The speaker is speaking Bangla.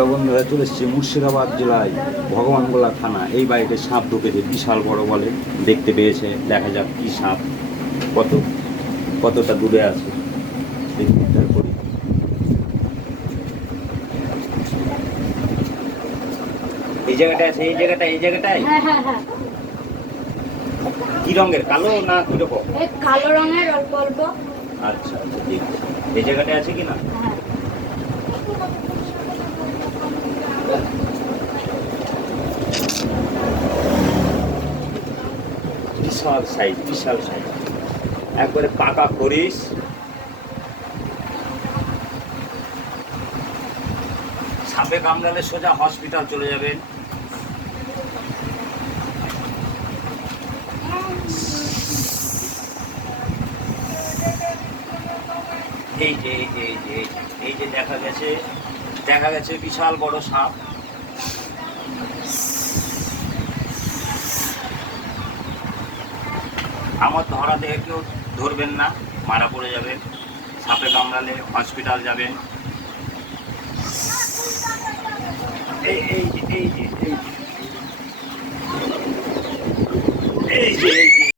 হ্যালো বন্ধুরা, চলে এসেছি মুর্শিদাবাদ জেলায় ভগবানগোলা থানা। এই বাড়িতে সাপ ঢুকেছে, বিশাল বড় বলে দেখতে পেয়েছে। দেখা যাক কি সাপ, কতটা দূরে আছে দেখি উদ্ধার করি। এই জায়গাটা আছে, এই জায়গাটায় হ্যাঁ হ্যাঁ হ্যাঁ। কি রঙের, কালো না কিরকম? কালো রঙের অল্প অল্প। আচ্ছা আচ্ছা, ঠিক আছে। এই জায়গাটায় আছে কি না? হ্যাঁ। বিশাল সাইজ, একবারে পাকা করিস। সাপে কামড়ালে সোজা হসপিটাল চলে যাবেন। এই যে দেখা গেছে বিশাল বড় সাপ। আমার ধরা দেখে কেউ ধরবেন না, মারা পড়ে যাবেন। সাপে কামড়ালে হসপিটাল যাবেন। এই যে